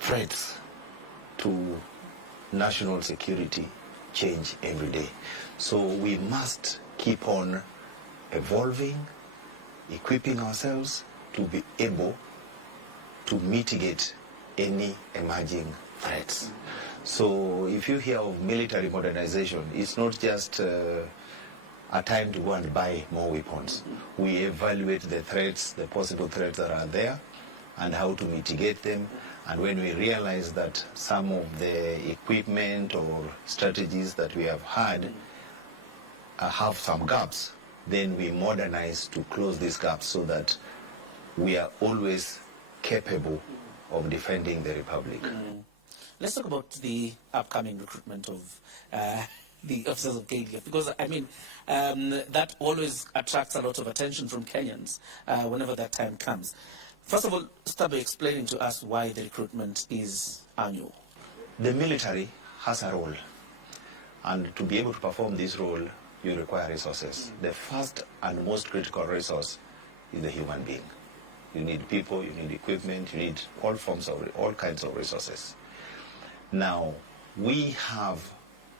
threats to national security change every day. So we must keep on evolving, equipping ourselves to be able to mitigate any emerging threats. So if you hear of military modernization, it's not just a time to go and buy more weapons. We evaluate the threats, the possible threats that are there, and how to mitigate them. And when we realize that some of the equipment or strategies that we have had have some gaps, then we modernize to close these gaps so that we are always capable of defending the Republic. Let's talk about the upcoming recruitment of the officers of KDF, because, I mean, that always attracts a lot of attention from Kenyans whenever that time comes. First of all, start by explaining to us why the recruitment is annual. The military has a role, and to be able to perform this role, you require resources. The first and most critical resource is the human being. You need people, you need equipment, you need all kinds of resources. Now, we have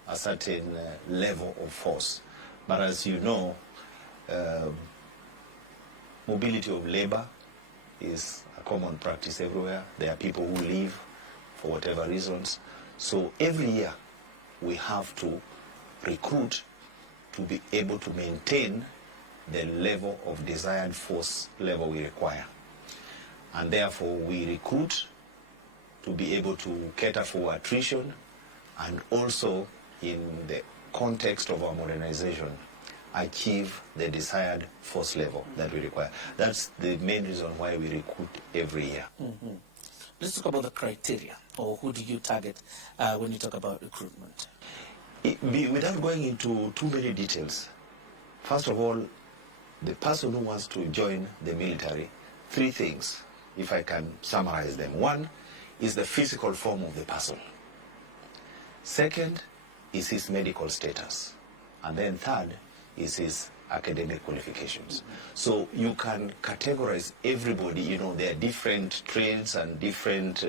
a certain level of force, but as you know, mobility of labor is a common practice everywhere. There are people who leave for whatever reasons. So every year we have to recruit to be able to maintain the level of desired force level we require. And therefore we recruit to be able to cater for attrition, and also in the context of our modernization, achieve the desired force level that we require. That's the main reason why we recruit every year. Let's talk about the criteria, or who do you target when you talk about recruitment? Without going into too many details, first of all, the person who wants to join the military, three things, if I can summarize them. One is the physical form of the person. Second is his medical status. And then third is his academic qualifications. So you can categorize everybody. You know, there are different trades and different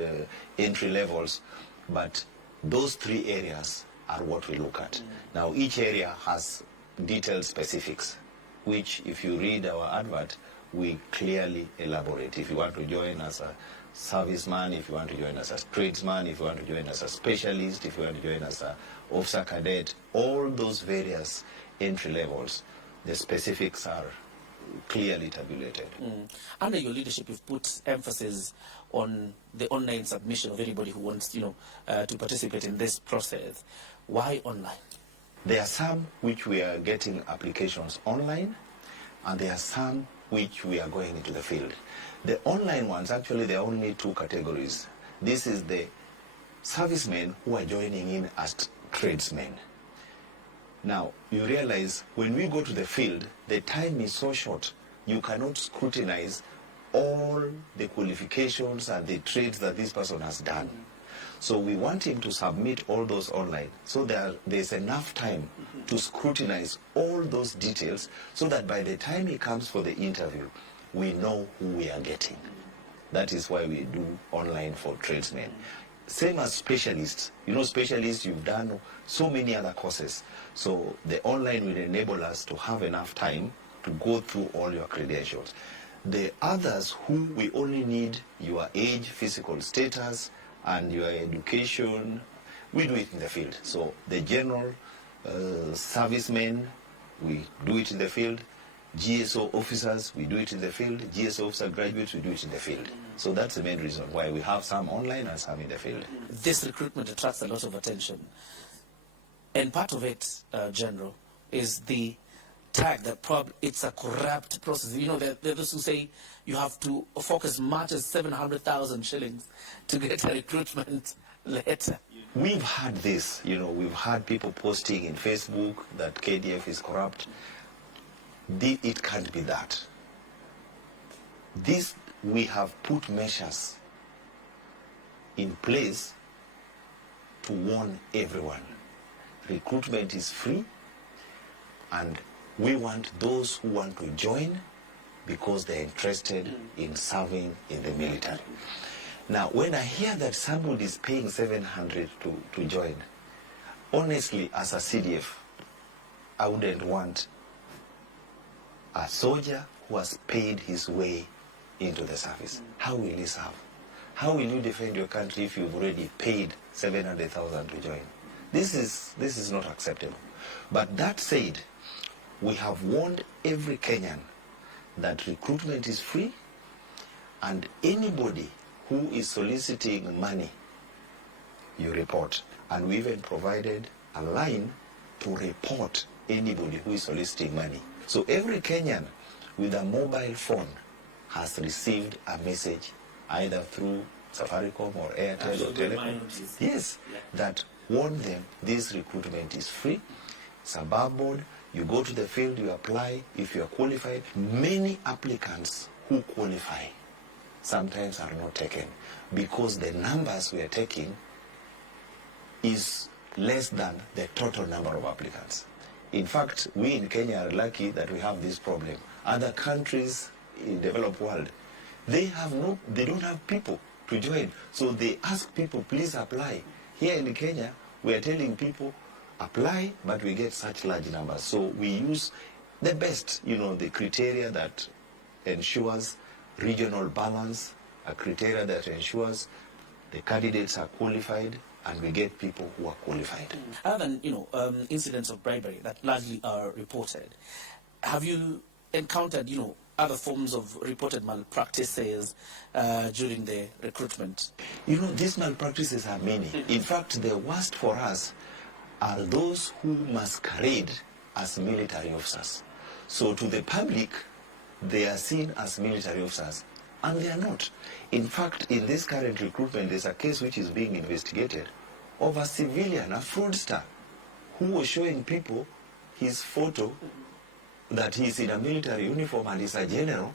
entry levels, but those three areas are what we look at. Now, each area has detailed specifics, which if you read our advert, we clearly elaborate. If you want to join as a serviceman, if you want to join as a tradesman, if you want to join as a specialist, if you want to join as an officer cadet, all those various entry levels, the specifics are clearly tabulated. Under your leadership, you've put emphasis on the online submission of anybody who wants, to participate in this process. Why online? There are some which we are getting applications online, and there are some which we are going into the field. The online ones, actually, there are only two categories. This is the servicemen who are joining in as tradesmen. Now, you realize when we go to the field, the time is so short, you cannot scrutinize all the qualifications and the trades that this person has done. So we want him to submit all those online, so there's enough time to scrutinize all those details, so that by the time he comes for the interview, we know who we are getting. That is why we do online for tradesmen. Same as specialists. You know, specialists, you've done so many other courses. So the online will enable us to have enough time to go through all your credentials. The others who we only need your age, physical status, and your education, we do it in the field. So the general servicemen, we do it in the field. GSO officers, we do it in the field. GSO officer graduates, we do it in the field. So that's the main reason why we have some online and some in the field. This recruitment attracts a lot of attention. And part of it, General, is the tag that it's a corrupt process. You know, there are those who say you have to fork as much as 700,000 shillings to get a recruitment letter. We've had this, we've had people posting in Facebook that KDF is corrupt. It can't be that. We have put measures in place to warn everyone. Recruitment is free, and we want those who want to join because they're interested in serving in the military. Now, when I hear that somebody is paying 700 to join, honestly, as a CDF, I wouldn't want a soldier who has paid his way into the service. How will he serve? How will you defend your country if you've already paid 700,000 to join? This is not acceptable. But that said, we have warned every Kenyan that recruitment is free, and anybody who is soliciting money, you report. And we even provided a line to report anybody who is soliciting money. So every Kenyan with a mobile phone has received a message either through Safaricom or Airtel or Telecom. Yes, that warn them this recruitment is free. It's above board. You go to the field, you apply. If you are qualified, many applicants who qualify sometimes are not taken because the numbers we are taking is less than the total number of applicants. In fact, we in Kenya are lucky that we have this problem. Other countries in the developed world, they don't have people to join. So they ask people, please apply. Here in Kenya, we are telling people, apply, but we get such large numbers. So we use the best, the criteria that ensures regional balance, a criteria that ensures the candidates are qualified, and we get people who are qualified. Other than, incidents of bribery that largely are reported, have you encountered, other forms of reported malpractices during the recruitment? These malpractices are many. In fact, the worst for us are those who masquerade as military officers. So to the public, they are seen as military officers, and they are not. In fact, in this current recruitment, there's a case which is being investigated of a civilian, a fraudster, who was showing people his photo that he's in a military uniform and is a general,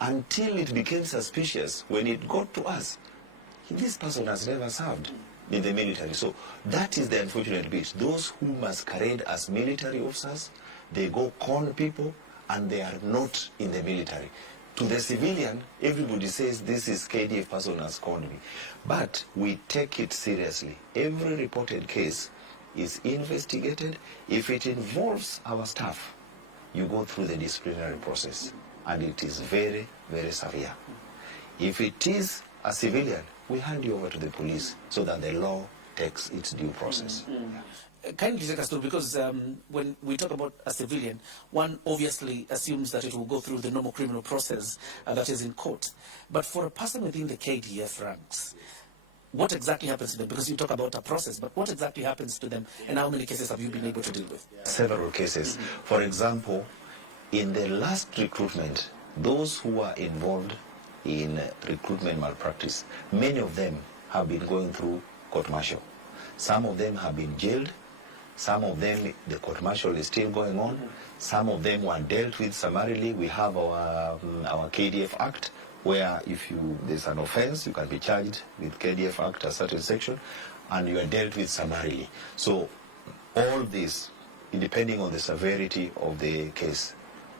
until it became suspicious when it got to us. This person has never served in the military. So that is the unfortunate bit. Those who masquerade as military officers, they go con people, and they are not in the military. To the civilian, everybody says this is KDF person has conned me. But we take it seriously. Every reported case is investigated. If it involves our staff, you go through the disciplinary process, and it is very, very severe. If it is a civilian, we hand you over to the police so that the law takes its due process. Kindly take us through, because when we talk about a civilian, one obviously assumes that it will go through the normal criminal process that is in court. But for a person within the KDF ranks, what exactly happens to them? Because you talk about a process, but what exactly happens to them, and how many cases have you been able to deal with? Several cases. For example, in the last recruitment, those who are involved in recruitment malpractice, many of them have been going through court-martial. Some of them have been jailed. Some of them, the court-martial is still going on. Some of them were dealt with summarily. We have our KDF Act, where if there's an offense, you can be charged with KDF Act, a certain section, and you are dealt with summarily. So all this, depending on the severity of the case,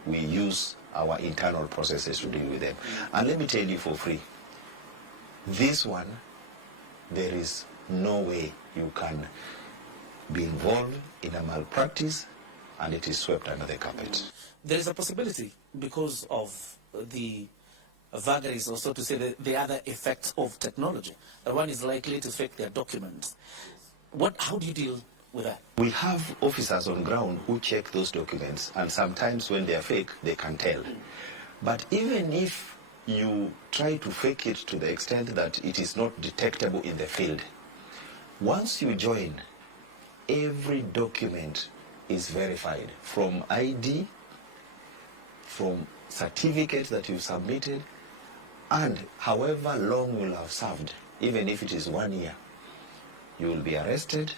we use our internal processes to deal with them. And let me tell you for free, this one, there is no way you can be involved in a malpractice and it is swept under the carpet. There is a possibility, because of the vagaries, or so to say, the other effects of technology, that one is likely to fake their documents. How do you deal with that? We have officers on ground who check those documents, and sometimes when they are fake, they can tell. But even if you try to fake it to the extent that it is not detectable in the field, once you join, every document is verified, from ID, from certificates that you submitted, and however long you'll have served, even if it is 1 year, you will be arrested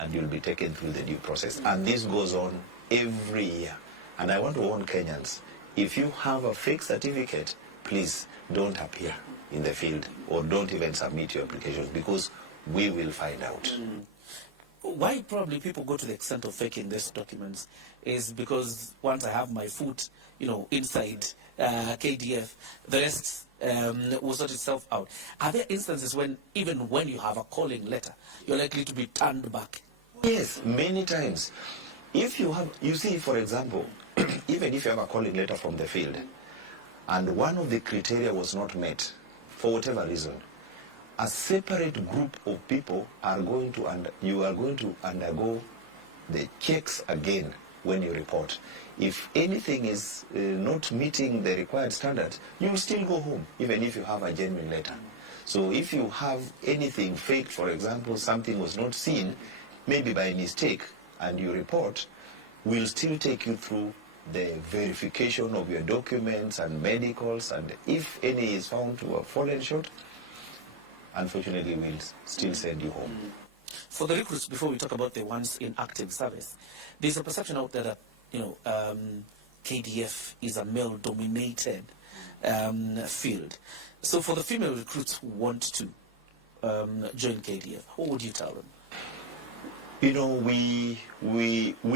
and you'll be taken through the due process. And this goes on every year. And I want to warn Kenyans, if you have a fake certificate, please don't appear in the field, or don't even submit your applications, because we will find out. Why probably people go to the extent of faking these documents is because once I have my foot, inside KDF, the rest will sort itself out. Are there instances when, even when you have a calling letter, you're likely to be turned back? Yes, many times. If you have, you see, for example, even if you have a calling letter from the field, and one of the criteria was not met, for whatever reason, a separate group of people are going to, you are going to undergo the checks again when you report. If anything is not meeting the required standards, you will still go home, even if you have a genuine letter. So if you have anything fake, for example, something was not seen, maybe by mistake, and you report, we'll still take you through the verification of your documents and medicals, and if any is found to have fallen short, unfortunately, we'll still send you home. For the recruits, before we talk about the ones in active service, there's a perception out there that, KDF is a male-dominated field. So for the female recruits who want to join KDF, what would you tell them? You know, we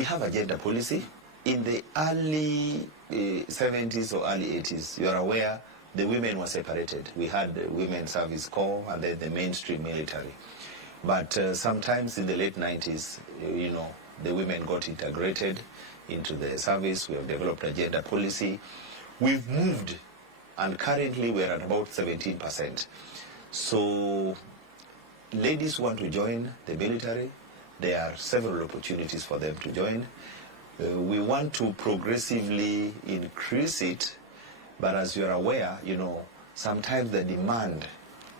have a gender policy. In the early 70s or early 80s, you are aware, the women were separated. We had the Women's Service Corps and then the mainstream military. But sometimes in the late 90s, the women got integrated into the service. We have developed a gender policy. We've moved, and currently we're at about 17%. So ladies want to join the military. There are several opportunities for them to join. We want to progressively increase it, but as you're aware, sometimes the demand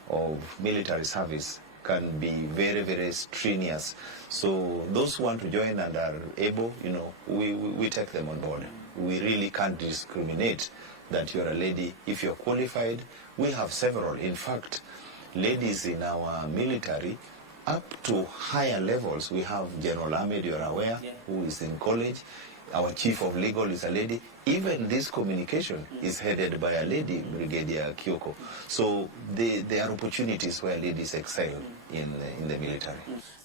of military service can be very, very strenuous. So those who want to join and are able, we take them on board. We really can't discriminate that you're a lady. If you're qualified, we have several. In fact, ladies in our military, up to higher levels, we have General Ahmed, you're aware, who is in college. Our chief of legal is a lady. Even this communication is headed by a lady, Brigadier Kyoko. So there are opportunities where ladies excel in the military.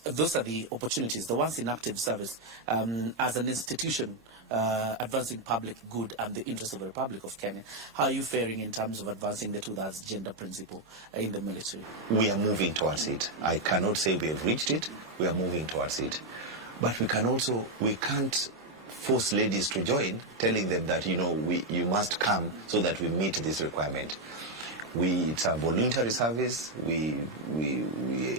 Those are the opportunities, the ones in active service, as an institution advancing public good and the interest of the Republic of Kenya. How are you faring in terms of advancing the 2-thirds gender principle in the military? We are moving towards it. I cannot say we have reached it. We are moving towards it. But we can't force ladies to join, telling them that, you must come so that we meet this requirement. It's a voluntary service. We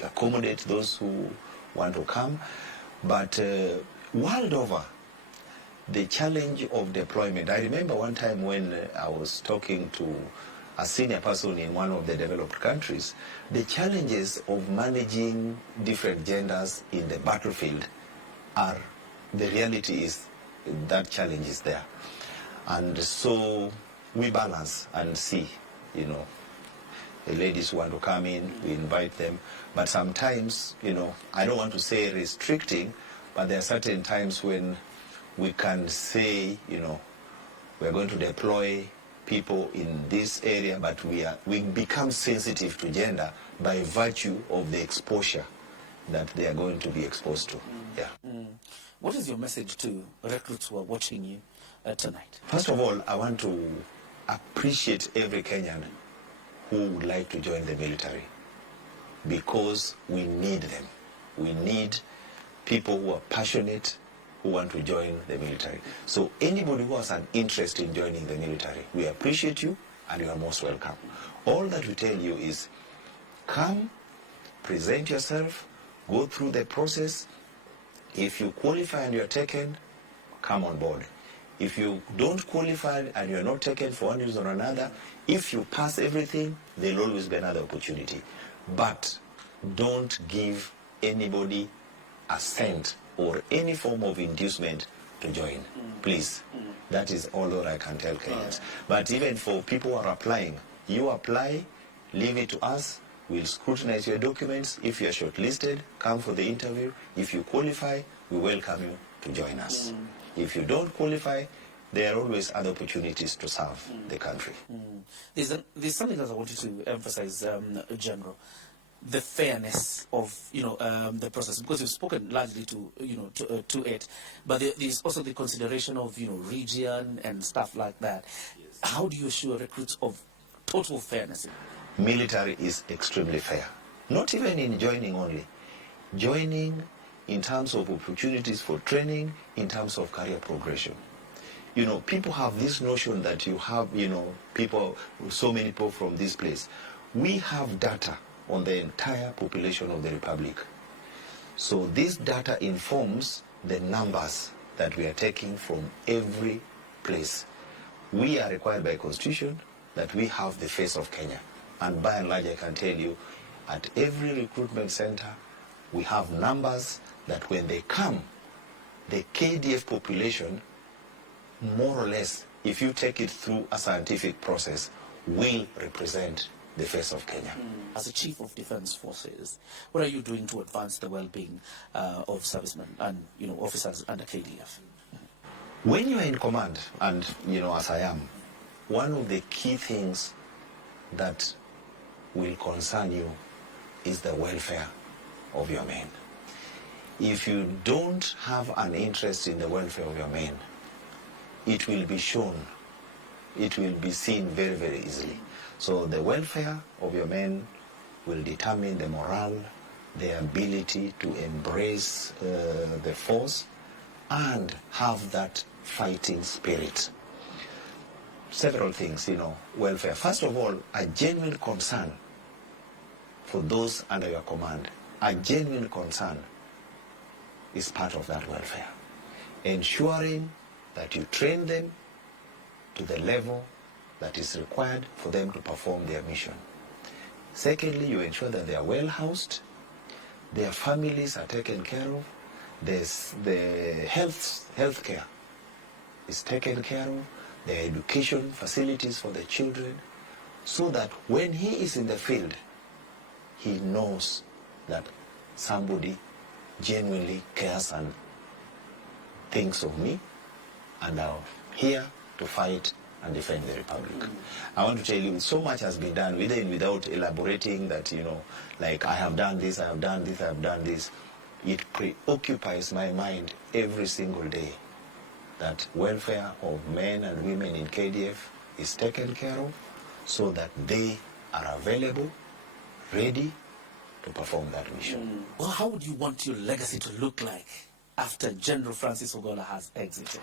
accommodate those who want to come. But world over, the challenge of deployment. I remember one time when I was talking to a senior person in one of the developed countries, the challenges of managing different genders in the battlefield the reality is that challenge is there. And so we balance and see, the ladies who want to come in, we invite them. But sometimes, I don't want to say restricting, but there are certain times when we can say, we're going to deploy people in this area, but we become sensitive to gender by virtue of the exposure that they are going to be exposed to. Yeah. What is your message to recruits who are watching you tonight? First of all, I want to appreciate every Kenyan who would like to join the military, because we need them. We need people who are passionate, who want to join the military. So anybody who has an interest in joining the military, we appreciate you and you are most welcome. All that we tell you is come, present yourself, go through the process. If you qualify and you're taken, come on board. If you don't qualify and you're not taken for one reason or another, if you pass everything, there'll always be another opportunity. But don't give anybody a cent or any form of inducement to join. Please. That is all that I can tell Kenyans. But even for people who are applying, you apply, leave it to us. We'll scrutinize your documents. If you're shortlisted, come for the interview. If you qualify, we welcome you to join us. If you don't qualify, there are always other opportunities to serve the country. There's something that I wanted to emphasize, General. The fairness of the process, because you've spoken largely to it, but there's also the consideration of region and stuff like that. Yes. How do you assure recruits of total fairness? Military is extremely fair. Not even in joining only. Joining in terms of opportunities for training, in terms of career progression. You know, people have this notion that you have, you know, people, so many people from this place. We have data on the entire population of the Republic. So this data informs the numbers that we are taking from every place. We are required by Constitution that we have the face of Kenya. And by and large, I can tell you, at every recruitment center, we have numbers that when they come, the KDF population, more or less, if you take it through a scientific process, will represent the face of Kenya. As a Chief of Defense Forces, what are you doing to advance the well-being of servicemen and, you know, officers under KDF? When you are in command, and, you know, as I am, one of the key things that will concern you is the welfare of your men. If you don't have an interest in the welfare of your men, it will be shown, it will be seen very, very easily. So the welfare of your men will determine the morale, the ability to embrace the force and have that fighting spirit. Several things, you know, welfare. First of all, a genuine concern for those under your command. A genuine concern is part of that welfare. Ensuring that you train them to the level that is required for them to perform their mission. Secondly, you ensure that they are well housed, their families are taken care of, the health care is taken care of, their education facilities for the children, so that when he is in the field, he knows that somebody genuinely cares and thinks of me, and are here to fight and defend the Republic. I want to tell you, so much has been done with and without elaborating that, you know, like I have done this, I have done this, I have done this. It preoccupies my mind every single day that welfare of men and women in KDF is taken care of so that they are available, ready to perform that mission. Well, how would you want your legacy to look like after General Francis Ogolla has exited?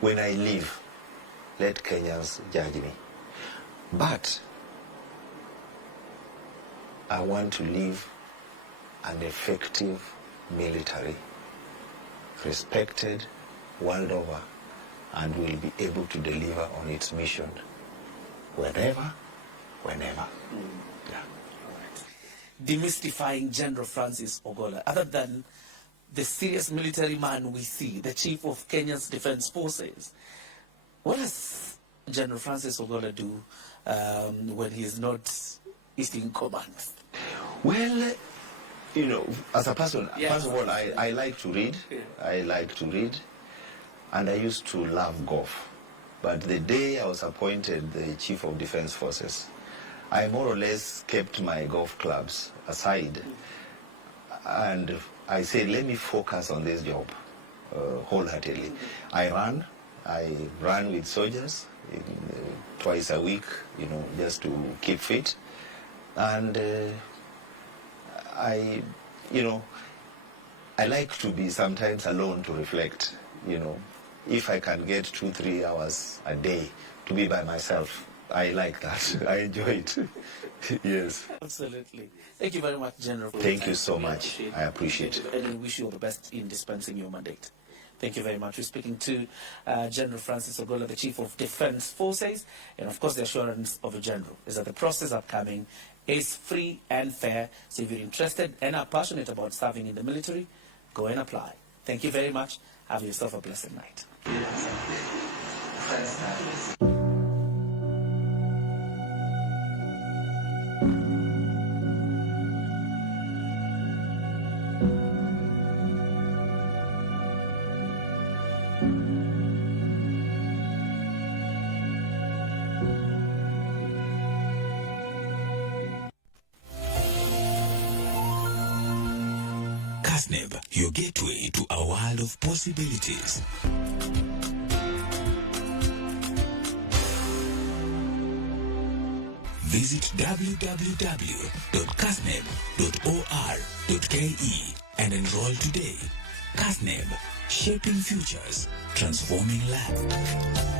When I leave, let Kenyans judge me. But I want to leave an effective military, respected world over, and will be able to deliver on its mission wherever, whenever. Yeah. Demystifying General Francis Ogolla, other than the serious military man we see, the chief of Kenya's defense forces, what does General Francis Ogolla do when he is not in command? Well, you know, as a person, Yeah. first of all, I like to read. Yeah. I like to read. And I used to love golf. But the day I was appointed the Chief of Defense Forces, I more or less kept my golf clubs aside. And I said, let me focus on this job wholeheartedly. I ran with soldiers twice a week, you know, just to keep fit. And I like to be sometimes alone to reflect, you know. If I can get 2-3 hours a day to be by myself, I like that. I enjoy it. Yes. Absolutely. Thank you very much, General. Thank you so much. I appreciate it. And we wish you all the best in dispensing your mandate. Thank you very much. We're speaking to General Francis Ogolla, the Chief of Defense Forces. And of course, the assurance of a general is that the process upcoming is free and fair. So if you're interested and are passionate about serving in the military, go and apply. Thank you very much. Have yourself a blessed night. CASNEB, your gateway to a world of possibilities. Visit www.casneb.or.ke and enroll today. Casneb, shaping futures, transforming lives.